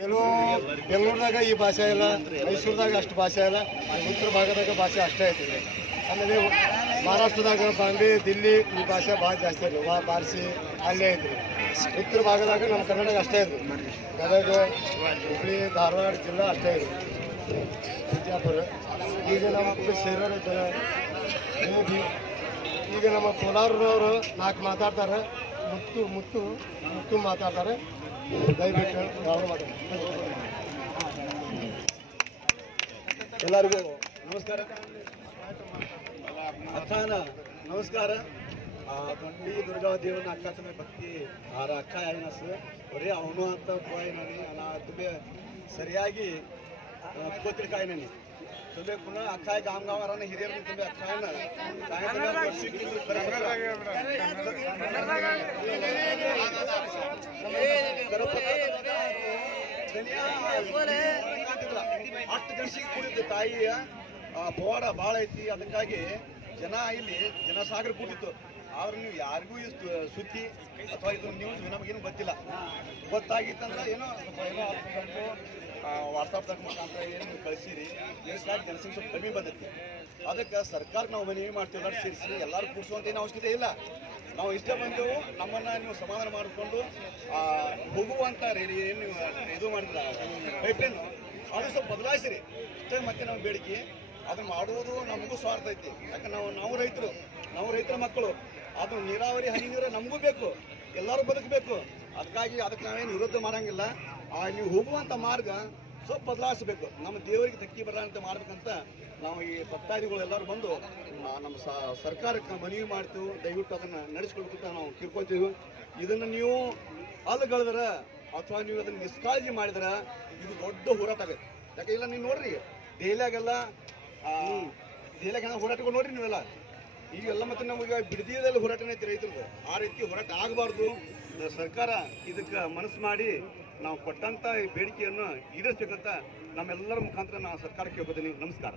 ಕೆಲವು ಬೆಂಗಳೂರಿನಾಗ ಈ ಭಾಷೆ ಇಲ್ಲ, ಮೈಸೂರಿನಾಗ ಅಷ್ಟು ಭಾಷೆ ಇಲ್ಲ, ಉತ್ತರ ಭಾಗದಾಗ ಭಾಷೆ ಅಷ್ಟೇ ಐತಿ. ಆಮೇಲೆ ಮಹಾರಾಷ್ಟ್ರದಾಗ ಬಾಂಬೆ, ದಿಲ್ಲಿ ಈ ಭಾಷೆ ಭಾಳ ಜಾಸ್ತಿ ಐತಿ. ಪಾರ್ಸಿ ಅಲ್ಲೇ ಐತ್ರಿ. ಉತ್ತರ ಭಾಗದಾಗ ನಮ್ಮ ಕರ್ನಾಟಕ ಅಷ್ಟೇ ಐತಿ. ಗದಗ, ಹುಬ್ಬಳ್ಳಿ, ಧಾರವಾಡ ಜಿಲ್ಲಾ ಅಷ್ಟೇ ಐತಿ. ಬಿಜಾಪುರ ಈಗ ನಮ್ಮ ಸೇರೋರು ಇದ್ದಾರೆ. ಈಗ ನಮ್ಮ ಕೋಲಾರದವರು 4 ಮಾತಾಡ್ತಾರೆ. ಮುತ್ತು ಮಾತಾಡ್ತಾರೆ. ದಯವಿಟ್ಟು ಎಲ್ಲರಿಗೂ ನಮಸ್ಕಾರ. अखाना नमस्कार. थंडी दुर्गा देवन अक्का तुम्हें भक्ति आर अक्का आहे ना सर बरे ಅವನು ಅಂತ ಪೋಯ್ ನೋಡಿ ಅಲ್ಲ ತುಂಬೆ ಸರಿಯಾಗಿ ಗೊತ್ತಿರ काय नाही तुम्ही पुन्हा अक्का गामगावराने हिरियर तुम्ही अक्कायना काय ಹತ್ತು ಗಂಟೆಗೆ ಕೂಡಿದ್ದು ತಾಯಿಯ ಪವಾಡ ಭಾಳ ಐತಿ. ಅದಕ್ಕಾಗಿ ಜನ ಇಲ್ಲಿ ಜನಸಾಗರ ಕೂಡಿತ್ತು. ಆದ್ರೆ ನೀವು ಯಾರಿಗೂ ಸುದ್ದಿ ಅಥವಾ ಇದು ನ್ಯೂಸ್ ನಮಗೇನು ಗೊತ್ತಿಲ್ಲ. ಗೊತ್ತಾಗಿತ್ತಂದ್ರೆ ಏನೋ ವಾಟ್ಸಪ್ದಾಗ ಮುಖಾಂತರ ಏನು ಕಳಿಸಿರಿ ಎಷ್ಟಾಗಿ ಜನಸಂಖ್ಯೆ ಸ್ವಲ್ಪ ಕಮ್ಮಿ ಬಂದೈತಿ. ಅದಕ್ಕೆ ಸರ್ಕಾರಕ್ಕೆ ನಾವು ಮನವಿ ಮಾಡ್ತೀವಿ. ಎಲ್ಲರೂ ಸೇರಿಸಿ ಎಲ್ಲರೂ ಕೂಡಿಸುವಂತ ಏನು ಅವಶ್ಯಕತೆ ಇಲ್ಲ. ನಾವು ಇಷ್ಟ ಬಂದೆವು, ನಮ್ಮನ್ನು ನೀವು ಸಮಾಧಾನ ಮಾಡಿಕೊಂಡು ಹೋಗುವಂಥ ಏನು ಇದು ಮಾಡಿದ ಪೈಪ್ಲೈನು ಅದು ಸ್ವಲ್ಪ ಬದಲಾಯಿಸಿರಿ ಅಷ್ಟೇ. ಮತ್ತೆ ನಮ್ಮ ಬೇಡಿಕೆ ಅದನ್ನು ಮಾಡುವುದು ನಮಗೂ ಸ್ವಾರ್ಥ ಐತಿ. ಯಾಕಂದ್ರೆ ನಾವು ರೈತರ ಮಕ್ಕಳು. ಅದು ನೀರಾವರಿ ಹನಿ ನೀರು ನಮಗೂ ಬೇಕು, ಎಲ್ಲರೂ ಬದುಕಬೇಕು. ಅದಕ್ಕೆ ನಾವೇನು ವಿರೋಧ ಮಾಡಂಗಿಲ್ಲ. ನೀವು ಹೋಗುವಂಥ ಮಾರ್ಗ ಸ್ವಲ್ಪ ಬದಲಾಯಿಸಬೇಕು. ನಮ್ಮ ದೇವರಿಗೆ ಧಕ್ಕಿ ಬರಲಾರಂತೆ ಮಾಡ್ಬೇಕಂತ ನಾವು ಈ ಭಕ್ತಾದಿಗಳು ಎಲ್ಲರೂ ಬಂದು ನಮ್ಮ ಸರ್ಕಾರಕ್ಕೆ ಮನವಿ ಮಾಡ್ತೀವಿ. ದಯವಿಟ್ಟು ಅದನ್ನು ನಡೆಸ್ಕೊಳ್ಬೇಕಂತ ನಾವು ತಿಳ್ಕೊತೀವಿ. ಇದನ್ನು ನೀವು ಅಲ್ಲಗಳೆದ್ರೆ ಅಥವಾ ನೀವು ಅದನ್ನು ನಿಷ್ಕಾಳಜಿ ಮಾಡಿದ್ರೆ ಇದು ದೊಡ್ಡ ಹೋರಾಟ ಆಗುತ್ತೆ. ಯಾಕೆ ಇಲ್ಲ ನೀವು ನೋಡ್ರಿ ದೆಹಲಿಯಾಗೆಲ್ಲ ಹೋರಾಟಗಳು ನೋಡ್ರಿ ನೀವೆಲ್ಲ. ಈಗೆಲ್ಲ ಮತ್ತೆ ನಮಗೆ ಬಿಡದಿಯಲ್ಲಿ ಹೋರಾಟನೇ ಐತಿ ರೈತರದ್ದು. ಆ ರೀತಿ ಹೋರಾಟ ಆಗಬಾರ್ದು. ಸರ್ಕಾರ ಇದಕ್ಕೆ ಮನಸ್ಸು ಮಾಡಿ ನಾವು ಕೊಟ್ಟಂಥ ಬೇಡಿಕೆಯನ್ನು ಈಡೇರಿಸಬೇಕಂತ ನಮ್ಮೆಲ್ಲರ ಮುಖಾಂತರ ನಾನು ಸರ್ಕಾರಕ್ಕೆ ಕೇಳ್ಕೊತೀನಿ. ನಮಸ್ಕಾರ.